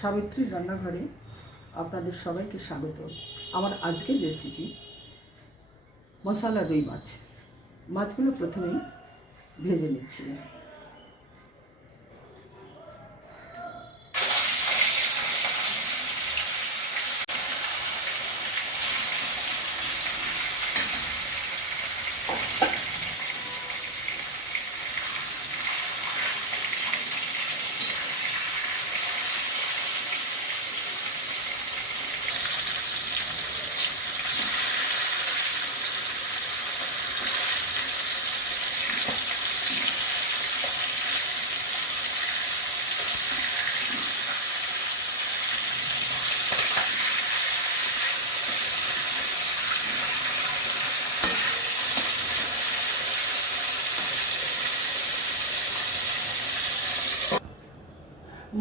সাবিত্রীর রান্নাঘরে আপনাদের সবাইকে স্বাগত। আমার আজকের রেসিপি মশলা রুই মাছ। মাছগুলো প্রথমেই ভেজে নিচ্ছি।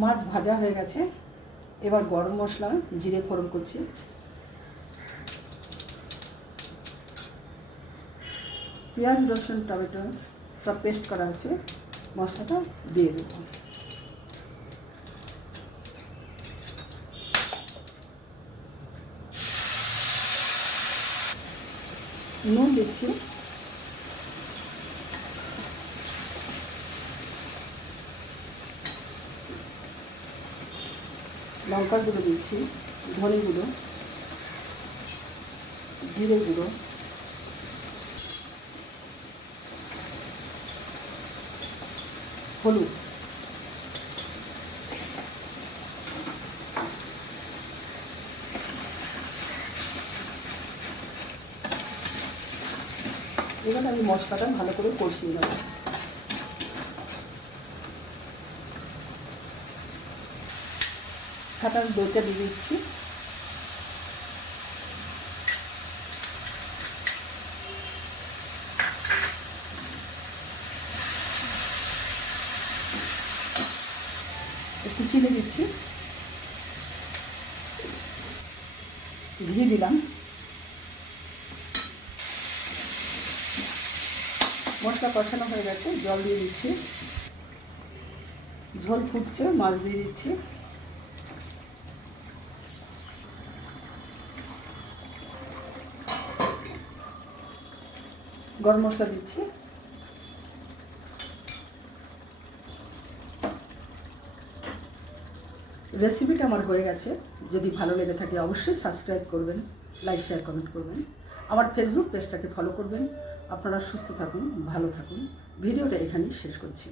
মাছ ভাজা হয়ে গেছে। এবার গরম মশলা জিরে ফোড়ন করছি। পেঁয়াজ, রসুন, টমেটো সব পেস্ট করা আছে। মশলাটা দিয়ে দেবো। নুন দিচ্ছি। লঙ্কার গুঁড়ো দিচ্ছি, ধনে গুঁড়ো, জিরে গুঁড়ো। হলুদ। এবার আমি মশলাটা ভালো করে কষিয়ে নেব। ফাটার দইটা দিয়ে দিচ্ছি। একটু চিনি দিচ্ছি। ঘি দিলাম। মশলা কষানো হয়ে গেছে, জল দিয়ে দিচ্ছি। ঝোল ফুটছে, মাছ দিয়ে দিচ্ছি। গরম মশলা দিচ্ছি। রেসিপিটা আমার হয়ে গেছে। যদি ভালো লেগে থাকে অবশ্যই সাবস্ক্রাইব করবেন লাইক শেয়ার কমেন্ট করবেন। আমার ফেসবুক পেজটাকে ফলো করবেন। আপনারা সুস্থ থাকুন, ভালো থাকুন। ভিডিওটা এখানেই শেষ করছি।